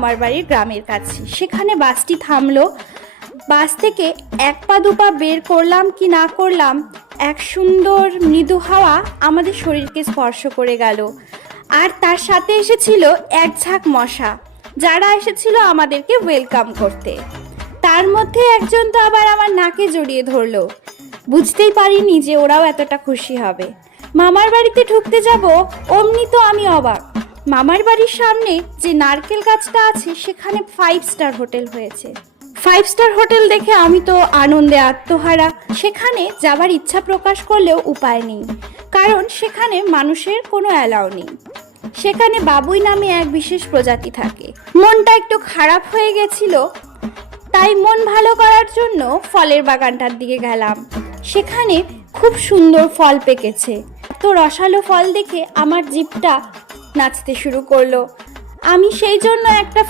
আমার বাড়ির গ্রামের কাছে। সেখানে বাসটি থামলো। বাস থেকে এক পা দুপা বের করলাম কি না করলাম, এক সুন্দর মৃদু হাওয়া আমাদের শরীরকে স্পর্শ করে গেল। আর তার সাথে এসেছিল এক ঝাঁক মশা, যারা এসেছিল আমাদেরকে ওয়েলকাম করতে। তার মধ্যে একজন তো আবার আমার নাকে জড়িয়ে ধরলো। বুঝতেই পারিনি যে ওরাও এতটা খুশি হবে। মামার বাড়িতে ঢুকতে যাব, অমনি তো আমি অবাক। মামার বাড়ির সামনে যে নারকেল গাছটা আছে সেখানে 5 স্টার হোটেল হয়েছে। 5 স্টার হোটেল দেখে আমি তো আনন্দে আত্মহারা। সেখানে যাবার ইচ্ছা প্রকাশ করলেও উপায় নেই, কারণ সেখানে মানুষের কোনো অ্যালাউ নেই। সেখানে বাবুই নামে এক বিশেষ প্রজাতি থাকে। মনটা একটু খারাপ হয়ে গেছিল, তাই মন ভালো করার জন্য ফলের বাগানটার দিকে গেলাম। সেখানে খুব সুন্দর ফল পেকেছে। তো রসালো ফল দেখে আমার জিভটা নাচতে শুরু করলো। আমি সেই জন্য একটা